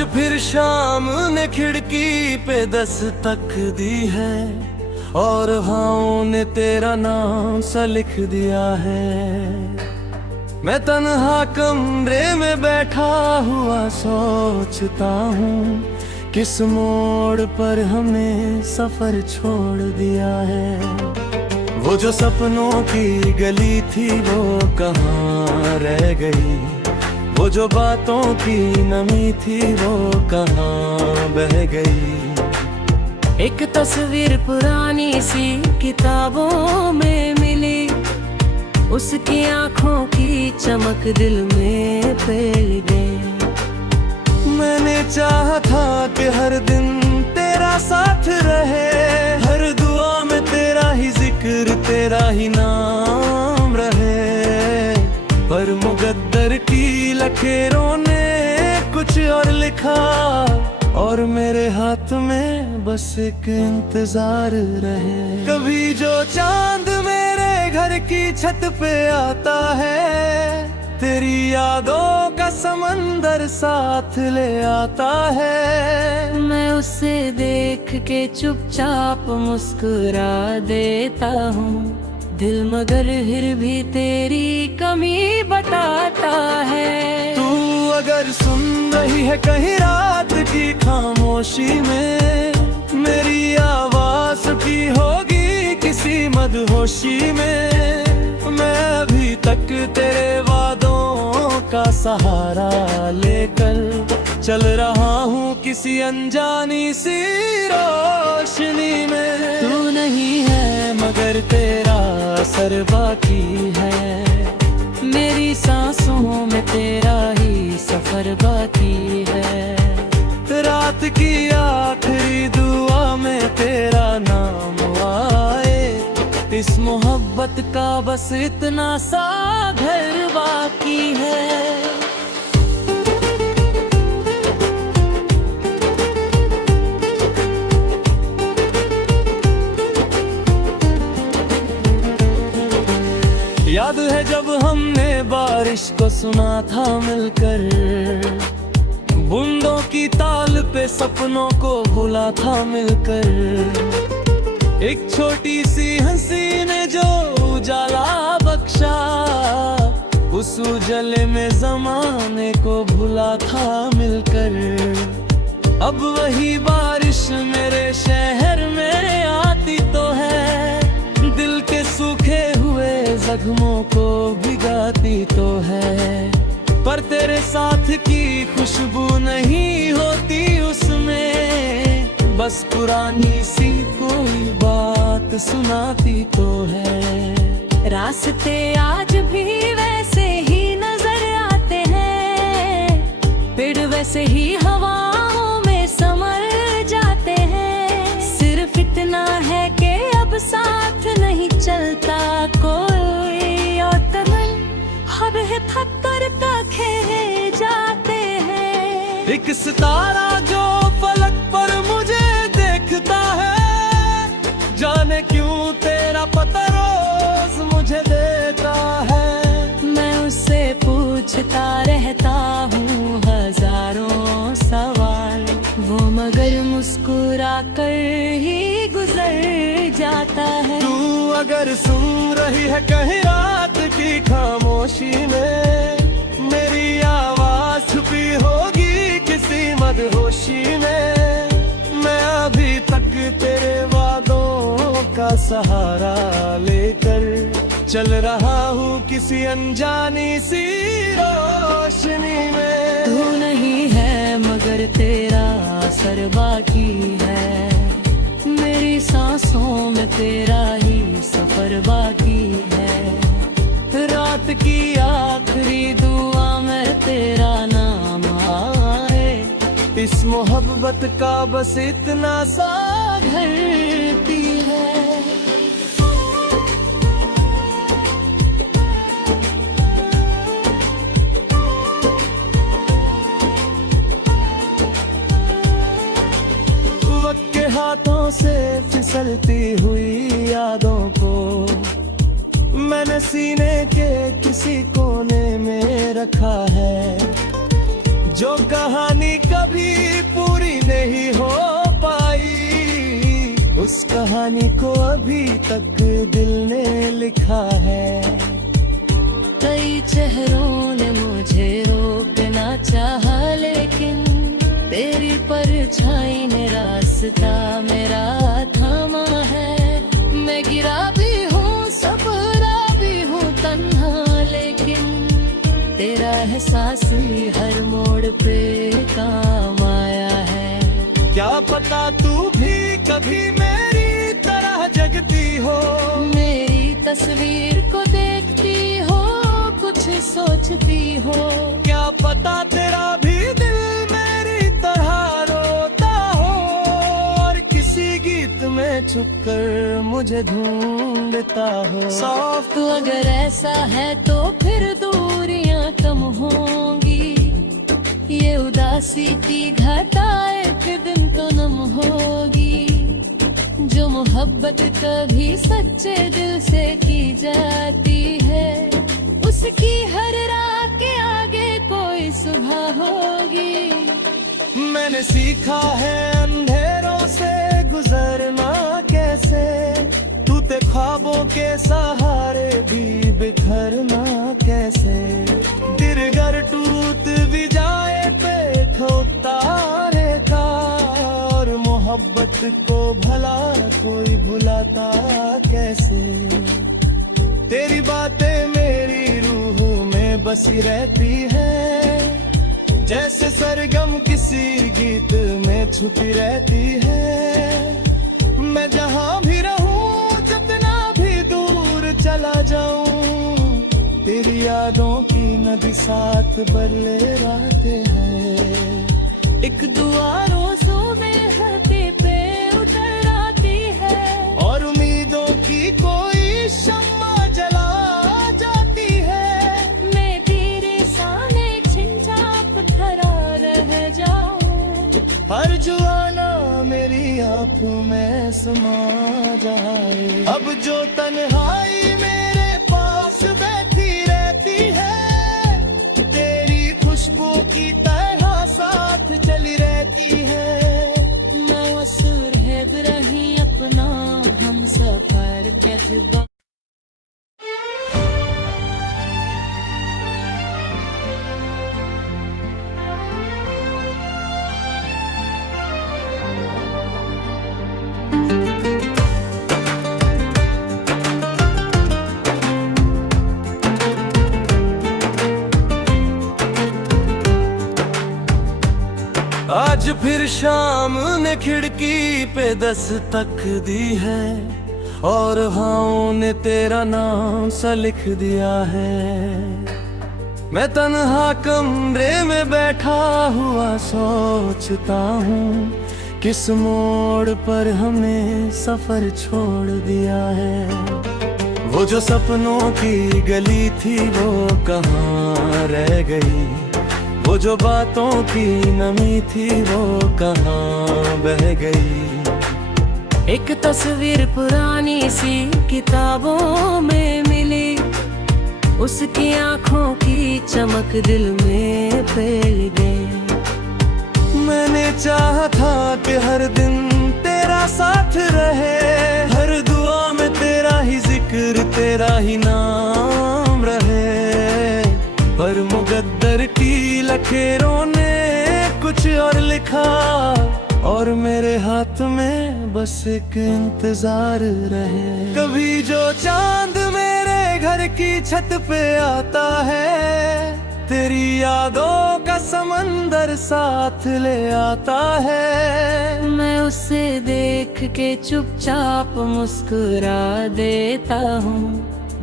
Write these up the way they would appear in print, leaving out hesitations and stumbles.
आज फिर शाम ने खिड़की पे दस्तक दी है और हवाओं ने तेरा नाम सा लिख दिया है। मैं तन्हा कमरे में बैठा हुआ सोचता हूँ किस मोड़ पर हमने सफर छोड़ दिया है। वो जो सपनों की गली थी वो कहाँ रह गई, वो जो बातों की नमी थी वो कहाँ बह गई। एक तस्वीर पुरानी सी किताबों में मिली, उसकी आंखों की चमक दिल में फैल गई। मैंने चाहा था कि हर दिन तेरा साथ रहे, हर दुआ में तेरा ही जिक्र तेरा ही नाम रहे, पर मुकद्दर की लकीरों ने कुछ और लिखा और मेरे हाथ में बस एक इंतजार रहे। कभी जो चांद मेरे घर की छत पे आता है, तेरी यादों का समंदर साथ ले आता है। मैं उसे देख के चुपचाप मुस्कुरा देता हूँ, दिल मगर फिर भी तेरी कमी बताता है। तू अगर सुन रही है कहीं रात की खामोशी में, मेरी आवाज की होगी किसी मदहोशी में। मैं अभी तक तेरे वादों का सहारा लेकर चल रहा हूँ किसी अनजानी सी रोशनी में। तू नहीं है मगर तेरा असर बाकी है, मेरी सांसों में तेरा ही सफर बाकी है। रात की आखिरी दुआ में तेरा नाम आए, इस मोहब्बत का बस इतना सा घर बाकी है। याद है जब हमने बारिश को सुना था मिलकर, बूंदों की ताल पे सपनों को भुला था मिलकर। एक छोटी सी हंसी ने जो उजाला बख्शा, उस उजले में जमाने को भुला था मिलकर। अब वही बारिश मेरे शहर में आती तो है, दिल के सूखे हुए जख्मों को भिगाती तो है, पर तेरे साथ की खुशबू नहीं होती उसमें। बस पुरानी सी कोई बात सुनाती तो है। रास्ते आज भी वैसे ही नजर आते हैं, पेड़ वैसे ही हवाओं में समर जाते हैं। सिर्फ इतना है कि अब साथ नहीं चलता कोई, और कदम हर थक कर खे जाते हैं। एक सितारा जो फलक पर मुझे देखता है, जाने क्यों तेरा पता रोज मुझे देता है। मैं उससे पूछता रहता हूँ हजारों सवाल, वो मगर मुस्कुरा कर ही गुजर जाता है। तू अगर सुन रही है कहीं रात की खामोशी में, मेरी आवाज छुपी होगी किसी मदहोशी में। मैं अभी तक तेरे वादों का सहारा लेकर चल रहा हूँ किसी अनजानी सी रोशनी में। तू नहीं है मगर तेरा असर बाकी है, मेरी सांसों में तेरा ही सफर बाकी है। रात की आखिरी दुआ में तेरा नाम आए, इस मोहब्बत का बस इतना सा घरती है। वक्त के हाथों से फिसलती हुई यादों को मैंने सीने के किसी कोने में रखा है। जो कहानी कभी ही हो पाई, उस कहानी को अभी तक दिल ने लिखा है। कई चेहरों ने मुझे रोकना चाहा, लेकिन तेरी परछाई ने रास्ता मेरा थामा है। मैं गिरा भी हूँ, सबरा भी हूँ तन्हा, लेकिन तेरा एहसास ही हर मोड़ पे काम आया है। क्या पता तू भी कभी मेरी तरह जगती हो, मेरी तस्वीर को देखती हो, कुछ सोचती हो। क्या पता तेरा भी दिल मेरी तरह रोता हो, और किसी गीत में छुपकर मुझे ढूंढता हो। सॉफ्ट अगर ऐसा है तो फिर दूरियां कम होंगी, ये उदासी की घटाए फिर दिन तो नम होगी। जो मोहब्बत कभी सच्चे दिल से की जाती है, उसकी हर रात के आगे कोई सुबह होगी। मैंने सीखा है अंधेरों से गुजरना कैसे, टूटे ख्वाबों के सहारे भी बिखरना कैसे। दिलगर टूट भी जाए पे तारे का, और मोहब्बत को भला कोई भुलाता कैसे। तेरी बातें मेरी रूह में बसी रहती है, जैसे सरगम किसी गीत में छुपी रहती है। मैं जहाँ भी रहूं, जितना भी दूर चला जाऊं, तेरी यादों की नदी साथ बदले रहते हैं। एक दुआ रोज़ों में हृदय पे उतर आती है, और उम्मीदों की कोई शम्मा जला जाती है। मैं तेरे सामने छिंचाप खड़ा रह जाऊं, हर जुआना मेरी आंखों में समा जाए। अब जो तन्हाई मेरे पास बैठी रहती है, तेरी खुशबू की तरह साथ चली रहती है। मैं वो सुरहद रही अपना हम सफर कैसे। आज फिर शाम ने खिड़की पे दस्तक दी है, और हवाओं ने तेरा नाम सा लिख दिया है। मैं तन्हा कमरे में बैठा हुआ सोचता हूँ, किस मोड़ पर हमें सफर छोड़ दिया है। वो जो सपनों की गली थी वो कहाँ रह गई, वो जो बातों की नमी थी वो कहाँ बह गई। एक तस्वीर पुरानी सी किताबों में मिली, उसकी आंखों की चमक दिल में फैल गई। मैंने चाहा था कि हर दिन तेरा साथ रहे, हर दुआ में तेरा ही जिक्र तेरा ही नाम रहे। पर मुकद्दर की लकीरों ने कुछ और लिखा, और मेरे हाथ में बस एक इंतजार रहे। कभी जो चांद मेरे घर की छत पे आता है, तेरी यादों का समंदर साथ ले आता है। मैं उसे देख के चुपचाप मुस्कुरा देता हूँ,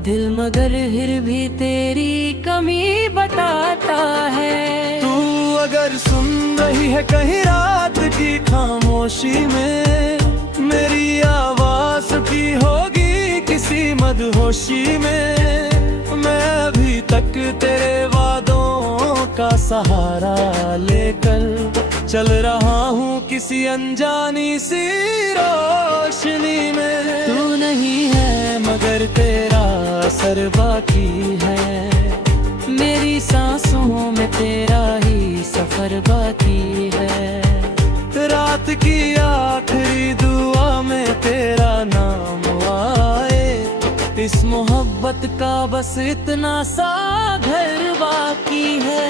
दिल मगर फिर भी तेरी कमी बताता है। तू अगर सुन रही है कहीं रात की खामोशी में, मेरी आवाज की होगी किसी मदहोशी में। मैं अभी तक तेरे वादों का सहारा लेकर चल रहा हूँ किसी अनजानी सी रोशनी में। तू नहीं है मगर तेरा असर बाकी है, मेरी सांसों में तेरा ही सफर बाकी है। रात रात की आखिरी दुआ में तेरा नाम आए, इस मोहब्बत का बस इतना सा घर बाकी है।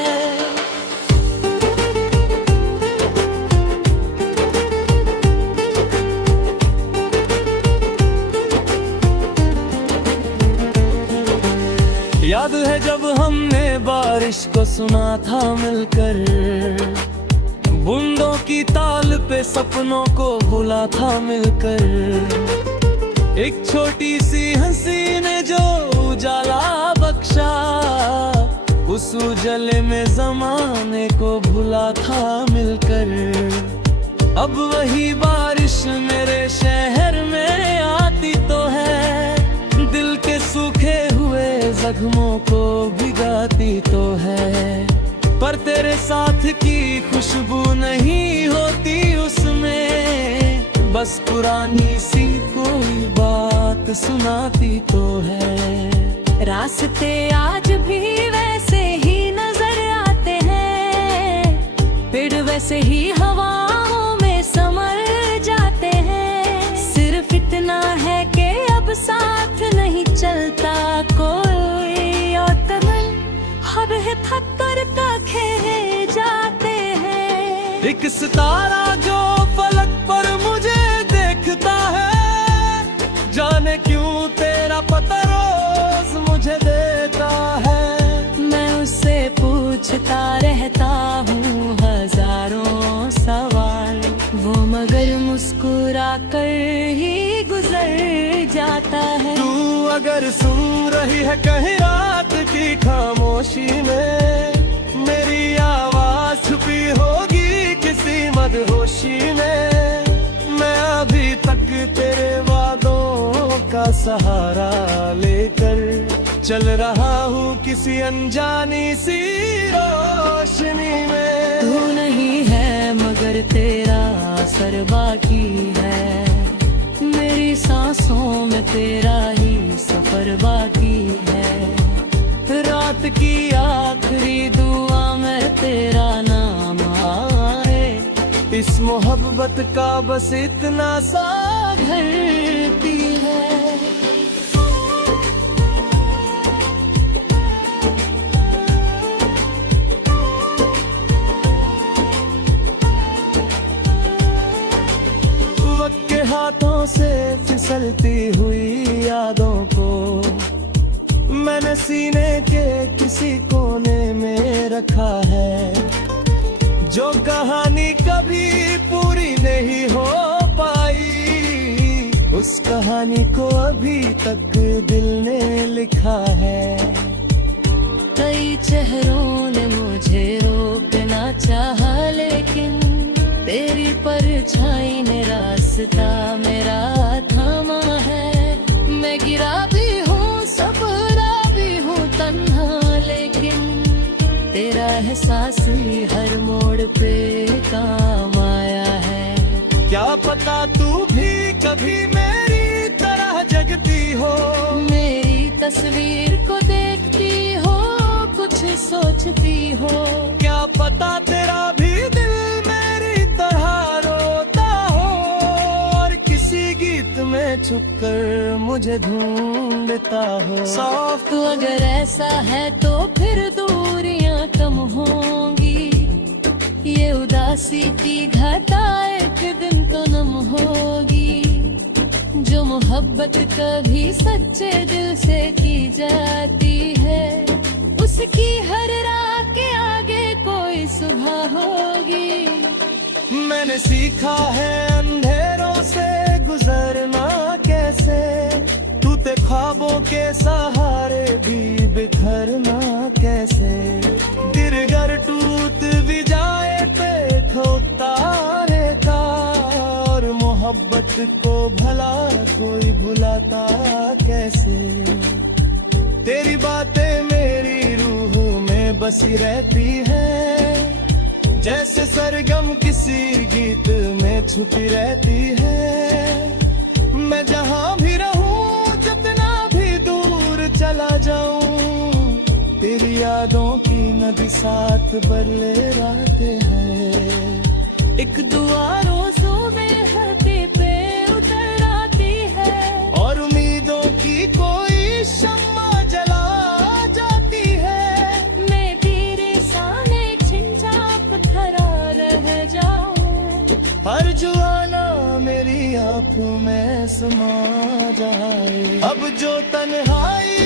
याद है जब हमने बारिश को सुना था मिलकर, बूंदों की ताल पे सपनों को बुला था मिलकर, एक छोटी सी हंसी ने जो उजाला बख्शा, उस उजले में जमाने को भुला था मिलकर। अब वही बारिश मेरे शहर में आती तो है, दिल के सूखे हुए जख्मों को भिगाती तो है, पर तेरे साथ की खुशबू नहीं होती उसमें, बस पुरानी सी कोई बात सुनाती तो है। रास्ते आज भी वैसे ही नजर आते हैं, पेड़ वैसे ही हवाओं में समर जाते हैं। सिर्फ इतना है कि अब साथ नहीं चलता कोई, और कदम हब है थत्तर का खे जाते हैं। एक सितारा जो फलक पर मुझे देखता है, जाने क्यों तेरा पता रोज मुझे देता है। मैं उससे पूछता रहता हूँ हजारों सवाल, वो मगर मुस्कुरा कर ही गुजर जाता है। तू अगर सुन रही है कहीं रात की खामोशी में, मेरी आवाज छुपी होगी किसी मदहोशी में, मैं अभी तक तेरे वादों का सहारा लेकर चल रहा हूँ किसी अनजानी सी रोशनी में। तू नहीं है मगर तेरा असर बाकी है, मेरी सांसों में तेरा ही सफर बाकी है। रात की आखिरी दुआ में तेरा नाम आए, इस मोहब्बत का बस इतना सा घरती है। वक्त के हाथों से फिसलती हुई यादों को मैंने सीने के किसी कोने में रखा है, जो कहानी कभी पूरी नहीं हो पाई, उस कहानी को अभी तक दिल ने लिखा है। कई चेहरों ने मुझे रोकना चाहा, लेकिन तेरी परछाई ने रास्ता मेरा थामा है। मैं गिरा भी हूँ सबरा भी हूँ तन्हा, लेकिन तेरा एहसास ही हर मोड़ पे काम आया है। क्या पता तू भी कभी मेरी तरह जगती हो, मेरी तस्वीर को देखती हो, कुछ सोचती हो। क्या पता तेरा भी दिल मेरी तरह रोता हो, और किसी गीत में छुपकर मुझे ढूंढता हो। सॉफ्ट अगर ऐसा है तो फिर दूरियां कम होंगी, ये उदासी की घटा एक दिन तो नम होगी। जो मोहब्बत कभी सच्चे दिल से की जाती है, उसकी हर रात के आगे कोई सुबह होगी। मैंने सीखा है अंधेरों से गुजरना कैसे, टूटे ख्वाबों के सहारे भी बिखरना कैसे। गिरगर टूट भी जाए पे तारे का, और मोहब्बत को भला कोई भुलाता कैसे। तेरी बातें मेरी रूह में बसी रहती है, जैसे सरगम किसी गीत में छुपी रहती है। मैं जहाँ भी रहूं, जितना भी दूर चला जाऊं, तेरी यादों की नदी साथ बरले रातें हैं। एक दुआ रोज़ों में हदी पे उतर आती है, और उम्मीदों की कोई शम्मा जला जाती है। मैं तेरे सामने छिंचा पत्थरा रह जाऊं, हर जुआना मेरी आंखों में समा जाए। अब जो तन्हाई